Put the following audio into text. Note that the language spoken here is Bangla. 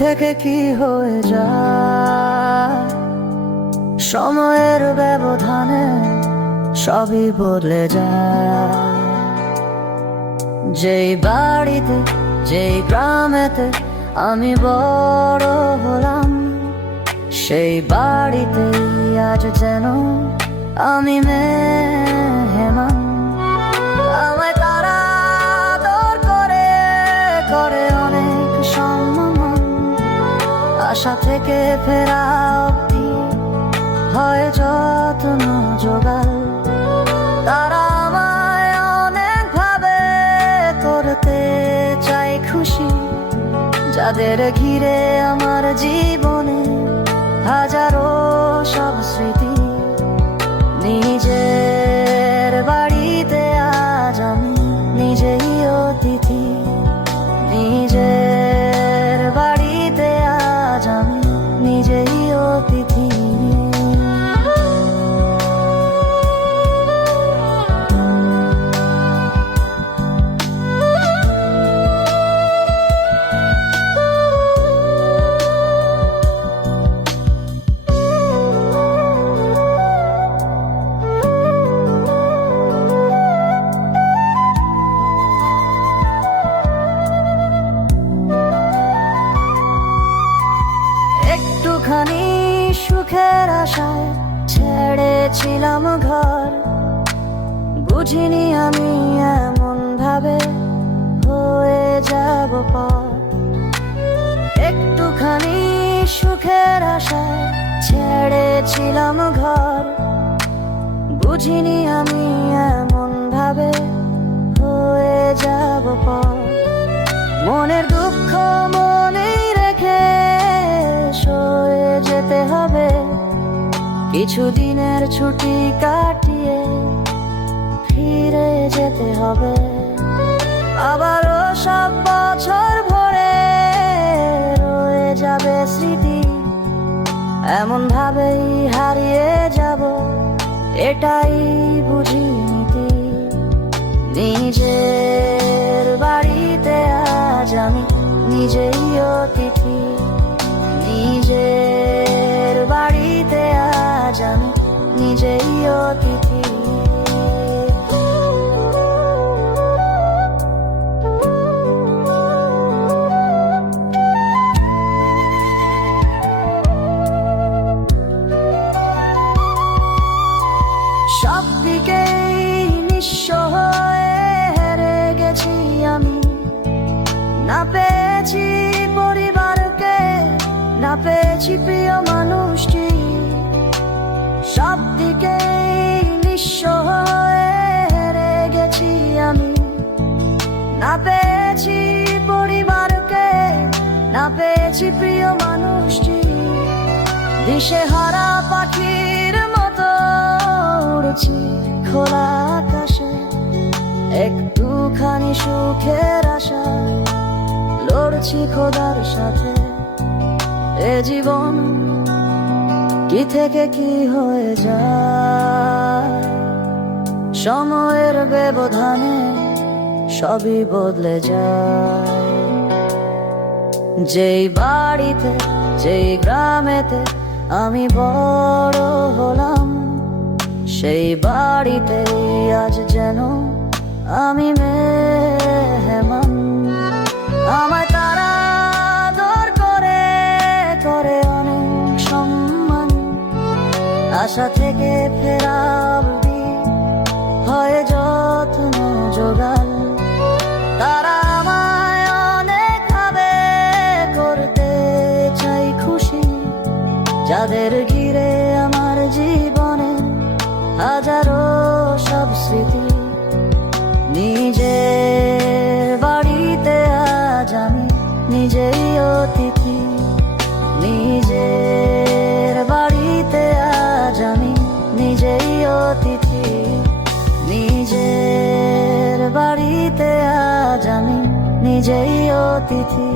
থেকে কি হয়ে যায়, সময়ের ব্যবধানে সবই বদলে যায়। যেই বাড়িতে যেই গ্রামেতে আমি বড় হলাম, সেই বাড়িতেই আজ যেন আমি মেহমান। আমায় তারা আদর করে করে অনেক সম্মান, আশা থেকে ফেরা অবধি হয় যত্ন জোগাল। তারা আমায় অনেক ভাবে করতে চাই খুশি, যাদের ঘিরে আমার জীবনে হাজারো সব স্মৃতি। নিজের বাড়িতে আজ আমি নিজেই অতিথি, নিজের বাড়িতে আজ আমি নিজেই অতিথি। একটুখানি সুখের আশায় ছেড়েছিলাম ঘর, বুঝিনি আমি এমন ভাবে হয়ে যাব পর। একটুখানি সুখের আশায় ছেড়েছিলাম ঘর, বুঝিনি আমি এমন ভাবে হয়ে যাব পর। মনের দুঃখ মনেই রেখে সয়ে যেতে হবে, কিছুদিনের ছুটি কাটিয়ে ফিরে যেতে হবে। আবারও সব বছর ভরে রয়ে যাবে স্মৃতি, এমন ভাবেই হারিয়ে যাব, এটাই বুঝি নীতি। নিজের বাড়িতে আজ আমি নিজেই অতিথি, নিজের বাড়িতে আজ আমি নিজেই অতিথি। সব দিকেই নিঃস্ব হয়ে হেরে গেছি আমি, না পেয়েছি পরিবারকে, না পেয়েছি প্রিয় মানুষটি। সব দিকেই নিঃস্ব হয়ে হেরে গেছি আমি, না পেয়েছি পরিবারকে, না পেয়েছি প্রিয় মানুষটি। দিশেহারা পাখির মতো উড়ছি খোলা আকাশে, একটুখানি সুখের আশা লড়ছি খোদার সাথে। এ জীবন কি থেকে কি হয়ে যায়, সময়ের ব্যবধানে সবই বদলে যায়। যেই বাড়িতে যেই গ্রামেতে আমি বড় হলাম, সেই বাড়িতেই আজ যেন আমি মেহমান। আমায় তারা আদর করে করে অনেক সম্মান, আশা থেকে ফেরা অবধি হয় যত্ন জোগাল। তারা আমায় অনেক ভাবে করতে চাই খুশি, যাদের ঘিরে আমার জীবনে হাজারো সব স্মৃতি। নিজের বাড়িতে আজ আমি নিজেই অতিথি, নিজের বাড়িতে আজ আমি নিজেই অতিথি, নিজের বাড়িতে আজ আমি নিজেই অতিথি।